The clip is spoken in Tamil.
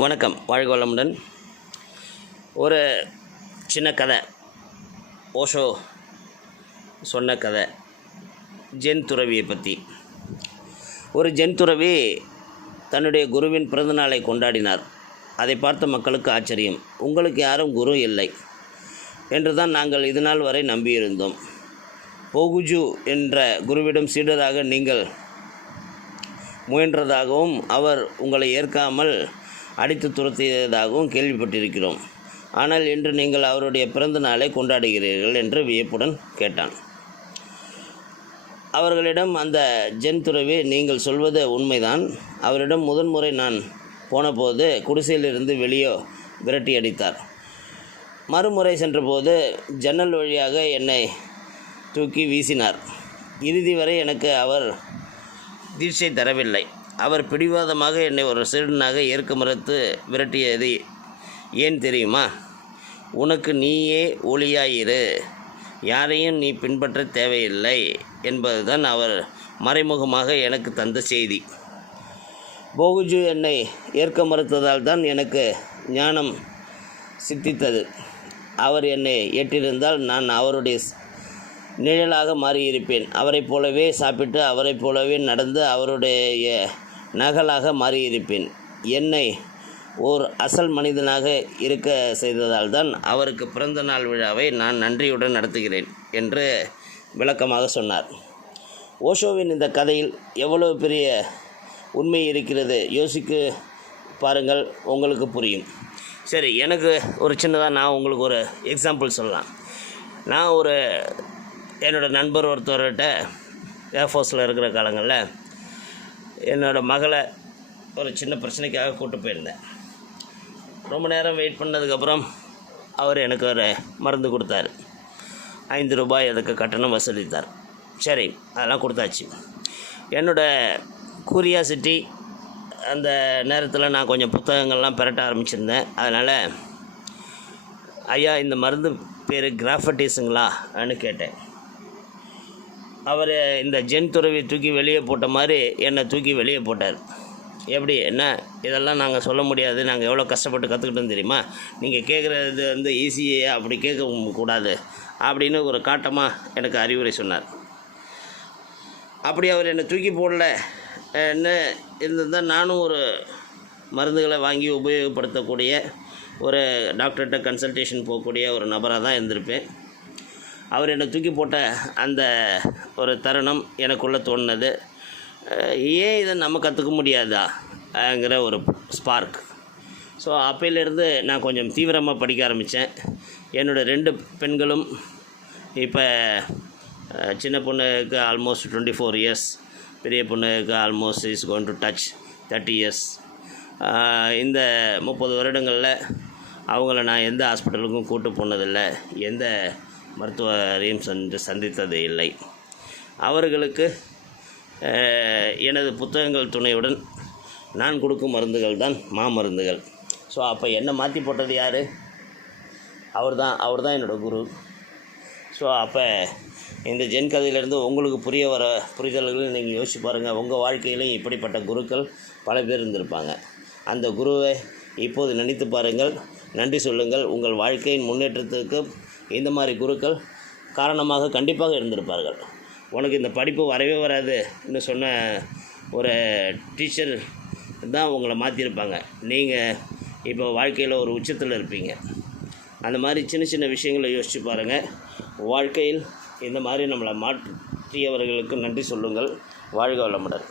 வணக்கம். வாழ்க வளமுடன். ஒரு சின்ன கதை. ஓஷோ சொன்ன கதை. ஜென் துறவியை பற்றி ஒரு ஜென் துறவி தன்னுடைய குருவின் பிறந்தநாளை கொண்டாடினார். அதை பார்த்த மக்களுக்கு ஆச்சரியம். உங்களுக்கு யாரும் குரு இல்லை என்று தான் நாங்கள் இதுநாள் வரை நம்பியிருந்தோம். போகுஜு என்ற குருவிடம் சீடராக நீங்கள் முயன்றதாகவும் அவர் உங்களை ஏற்காமல் அடித்து துரத்தியதாகவும் கேள்விப்பட்டிருக்கிறோம். ஆனால் இன்று நீங்கள் அவருடைய பிறந்த நாளை கொண்டாடுகிறீர்கள் என்று வியப்புடன் கேட்டான். அவர்களிடம் அந்த ஜென் துறவி நீங்கள் சொல்வது உண்மைதான். அவரிடம் முதன்முறை நான் போனபோது குடிசையிலிருந்து வெளியே விரட்டி அடித்தார். மறுமுறை சென்றபோது ஜன்னல் வழியாக என்னை தூக்கி வீசினார். இறுதி வரை எனக்கு அவர் தீட்சை தரவில்லை. அவர் பிடிவாதமாக என்னை ஒரு சிறுனாக ஏற்க மறுத்து விரட்டியது. ஏன் தெரியுமா? உனக்கு நீயே ஒளியாயிரு. யாரையும் நீ பின்பற்ற தேவையில்லை என்பதுதான் அவர் மறைமுகமாக எனக்கு தந்த செய்தி. போகுஜு என்னை ஏற்க மறுத்ததால் தான் எனக்கு ஞானம் சித்தித்தது. அவர் என்னை ஏற்றிருந்தால் நான் அவருடைய நிழலாக மாறியிருப்பேன். அவரைப் போலவே சாப்பிட்டு அவரைப் போலவே நடந்து அவருடைய நகலாக மாறியிருப்பேன். என்னை ஓர் அசல் மனிதனாக இருக்க செய்ததால் தான் அவருக்கு பிறந்த நாள் விழாவை நான் நன்றியுடன் நடத்துகிறேன் என்று விளக்கமாக சொன்னார். ஓஷோவின் இந்த கதையில் எவ்வளவு பெரிய உண்மை இருக்கிறது யோசிக்க பாருங்கள் உங்களுக்கு புரியும். சரி எனக்கு ஒரு சின்னதாக நான் உங்களுக்கு ஒரு எக்ஸாம்பிள் சொல்லலாம். நான் ஒரு என்னோடய நண்பர் ஒருத்தர்கிட்ட ஏர்ஃபோர்ஸில் இருக்கிற காலங்களில் என்னோடய மகளை ஒரு சின்ன பிரச்சனைக்காக கூப்பிட்டு போயிருந்தேன். ரொம்ப நேரம் வெயிட் பண்ணதுக்கப்புறம் அவர் எனக்கு ஒரு மருந்து கொடுத்தாரு. ஐந்து ரூபாய் அதுக்கு கட்டணம் வசூலித்தார். சரி அதெல்லாம் கொடுத்தாச்சு. என்னோடய கூரியாசிட்டி அந்த நேரத்தில் நான் கொஞ்சம் புத்தகங்கள்லாம் பெரட்ட ஆரம்பிச்சிருந்தேன். அதனால் ஐயா இந்த மருந்து பேர் கிராஃபட்டிஸுங்களா அப்படின்னு கேட்டேன். அவர் இந்த ஜென் துறவி தூக்கி வெளியே போட்ட மாதிரி என்னை தூக்கி வெளியே போட்டார். எப்படி? என்ன? இதெல்லாம் நாங்கள் சொல்ல முடியாது. நாங்கள் எவ்வளோ கஷ்டப்பட்டு கற்றுக்கிட்டோம் தெரியுமா? நீங்கள் கேட்குறது வந்து ஈஸியே அப்படி கேட்க கூடாது. அப்படின்னு ஒரு காட்டமாக எனக்கு அறிவுரை சொன்னார். அப்படி அவர் என்னை தூக்கி போடல. என்ன? இருந்திருந்தால் நானும் ஒரு மருந்துகளை வாங்கி உபயோகப்படுத்தக்கூடிய ஒரு டாக்டர்கிட்ட கன்சல்டேஷன் போகக்கூடிய ஒரு நபராக தான் இருந்திருப்பேன். அவர் என்னை தூக்கி போட்ட அந்த ஒரு தருணம் எனக்குள்ளே தோணுனது ஏன் இதை நம்ம கற்றுக்க முடியாதாங்கிற ஒரு ஸ்பார்க் ஸோ அப்பையிலேருந்து நான் கொஞ்சம் தீவிரமாக படிக்க ஆரம்பித்தேன் என்னோடய ரெண்டு பெண்களும் இப்போ சின்ன பொண்ணுக்கு ஆல்மோஸ்ட் டுவெண்ட்டி ஃபோர் இயர்ஸ் பெரிய பொண்ணுக்கு almost is going to touch thirty years இந்த முப்பது வருடங்களில் அவங்கள நான் எந்த ஹாஸ்பிட்டலுக்கும் கூட்டு போனதில்லை. எந்த மருத்துவரையும் சென்று சந்தித்தது இல்லை. அவர்களுக்கு எனது புத்தகங்கள் துணையுடன் நான் கொடுக்கும் மருந்துகள் தான் மாமருந்துகள். ஸோ அப்போ என்னை மாற்றி போட்டது யார்? அவர் தான் அவர் தான் என்னோடய குரு. ஸோ அப்போ இந்த ஜென் கதையிலேருந்து உங்களுக்கு புரிய வர புரிதல்கள் நீங்கள் யோசிச்சு பாருங்கள் உங்கள் வாழ்க்கையிலையும் இப்படிப்பட்ட குருக்கள் பல பேர் இருந்திருப்பாங்க. அந்த குருவை இப்போது நினைத்து பாருங்கள். நன்றி சொல்லுங்கள். உங்கள் வாழ்க்கையின் முன்னேற்றத்துக்கு இந்த மாதிரி குருக்கள் காரணமாக கண்டிப்பாக இருந்திருப்பார்கள். உனக்கு இந்த படிப்பு வரவே வராதுன்னு சொன்ன ஒரு டீச்சர் தான் உங்களை மாற்றிருப்பாங்க நீங்கள் இப்போ வாழ்க்கையில் ஒரு உச்சத்தில் இருப்பீங்க. அந்த மாதிரி சின்ன சின்ன விஷயங்களை யோசித்து பாருங்கள் வாழ்க்கையில் இந்த மாதிரி நம்மளை மாற்றியவர்களுக்கு நன்றி சொல்லுங்கள். வாழ்க வளமுடன்.